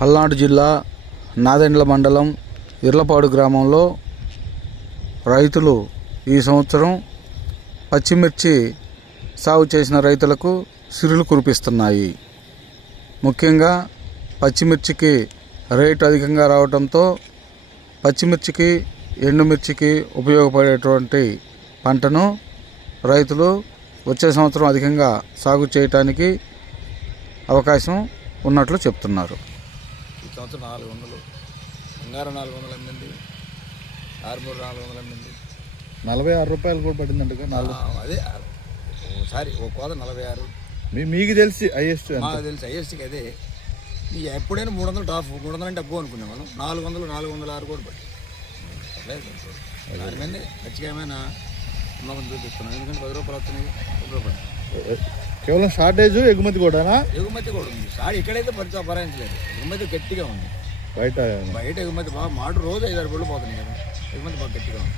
పల్నాడు జిల్లా నాదెండ్ల మండలం ఇర్లపాడు గ్రామంలో రైతులు ఈ సంవత్సరం పచ్చిమిర్చి సాగు చేసిన రైతులకు సిరులు కురిపిస్తున్నాయి. ముఖ్యంగా పచ్చిమిర్చికి రేటు అధికంగా రావడంతో పచ్చిమిర్చికి ఎండుమిర్చికి ఉపయోగపడేటువంటి పంటను రైతులు వచ్చే సంవత్సరం అధికంగా సాగు చేయటానికి అవకాశం ఉన్నట్లు చెప్తున్నారు. ఈ సంవత్సరం 400 బంగారం 400 అమ్మింది, ఆరుమూరు 400 అమ్మింది, 46 రూపాయలు కూడా పడిందంట. అదే ఒకసారి ఒక కోత 46. మీకు తెలిసి హైయెస్ట్ మాకు తెలిసి హైయెస్ట్కి అదే. ఎప్పుడైనా 300 టాప్, 300 అంటే అబ్బో అనుకున్నాం మనం. 400, 406 కూడా పట్టి దాని మీద ఖచ్చితంగా ఏమైనా నమ్మకం చూపిస్తున్నాం. ఎందుకంటే 10 రూపాయలు వస్తున్నాయి, 10 రూపాయలు. కేవలం షార్టేజ్ ఎగుమతి కూడానా? ఎగుమతి కూడా ఉంది. సార్ ఇక్కడైతే భరాయించలేదు. ఎగుమతి గట్టిగా ఉంది. బయట ఎగుమతి బాగా మాట రోజు 5-6 బళ్ళు పోతున్నాయి కదా. ఎగుమతి బాగా గట్టిగా ఉంది.